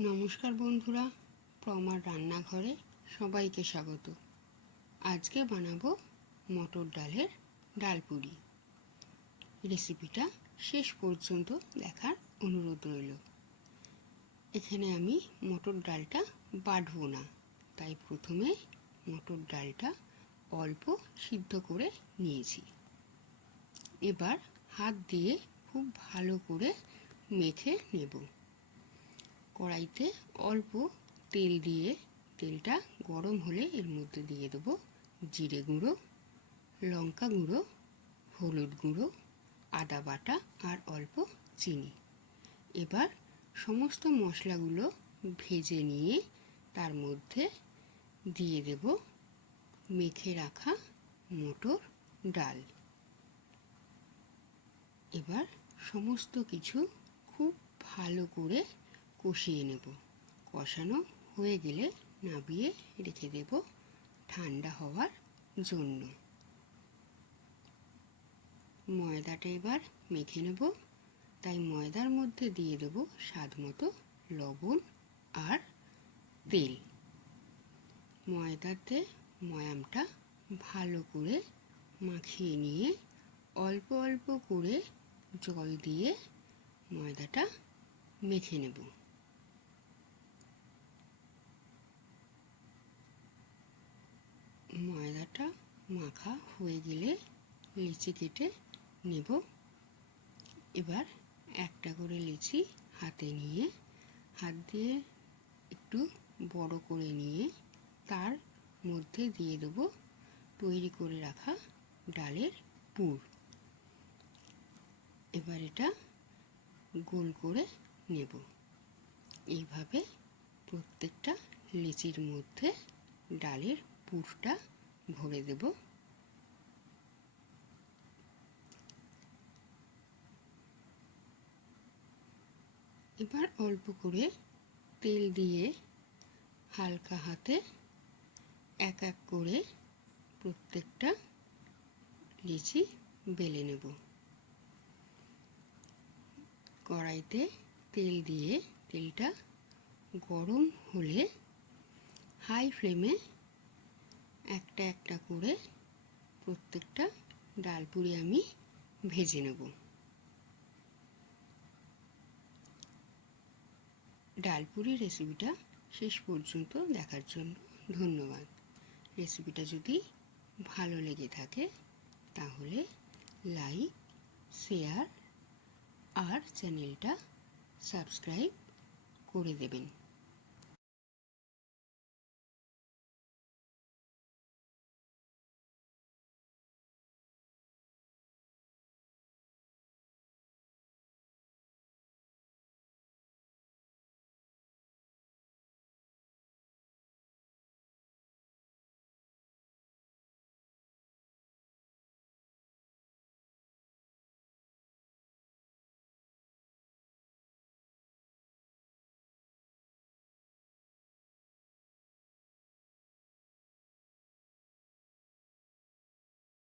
নমস্কার বন্ধুরা, প্রমার রান্নাঘরে সবাইকে স্বাগত। আজকে বানাবো মটর ডালের ডালপুরি রেসিপিটা শেষ পর্যন্ত দেখার অনুরোধ রইল। এখানে আমি মটর ডালটা বাটবো না, তাই প্রথমে মটর ডালটা অল্প সিদ্ধ করে নিয়েছি। এবার হাত দিয়ে খুব ভালো করে মেখে নেব। কড়াইতে অল্প তেল দিয়ে তেলটা গরম হলে এর মধ্যে দিয়ে দেবো জিরে গুঁড়ো, লঙ্কা গুঁড়ো, হলুদ গুঁড়ো, আদা বাটা আর অল্প চিনি। এবার সমস্ত মশলাগুলো ভেজে নিয়ে তার মধ্যে দিয়ে দেব মেখে রাখা মটর ডাল। এবার সমস্ত কিছু খুব ভালো করে কষিয়ে নেব। কষানো হয়ে গেলে নাবিয়ে রেখে দেব ঠান্ডা হওয়ার জন্য। ময়দাটা এবার মেখে নেব। তাই ময়দার মধ্যে দিয়ে দেব স্বাদ মতো লবণ আর তেল। ময়দাতে ময়ামটা ভালো করে মাখিয়ে নিয়ে অল্প অল্প করে জল দিয়ে ময়দাটা মেখে নেব ময়দাটা মাখা হয়ে গেলে লিচি কেটে নেব। এবার একটা করে লিচি হাতে নিয়ে, হাত দিয়ে একটু বড় করে নিয়ে তার মধ্যে দিয়ে দেব তৈরি করে রাখা ডালের পুর। এবার এটা গোল করে নেব। এইভাবে প্রত্যেকটা লিচির মধ্যে ডালের পুরটা ভরে দেব। এবার অল্প করে তেল দিয়ে হালকা হাতে এক এক করে প্রত্যেকটা লিচি বেলে নেব। কড়াইতে তেল দিয়ে তেলটা গরম হলে হাই ফ্লেমে একটা একটা করে প্রত্যেকটা ডালপুরি আমি ভেজে নেব। ডালপুরি রেসিপিটা শেষ পর্যন্ত দেখার জন্য ধন্যবাদ। রেসিপিটা যদি ভালো লেগে থাকে, তাহলে লাইক শেয়ার আর চ্যানেলটা সাবস্ক্রাইব করে দেবেন।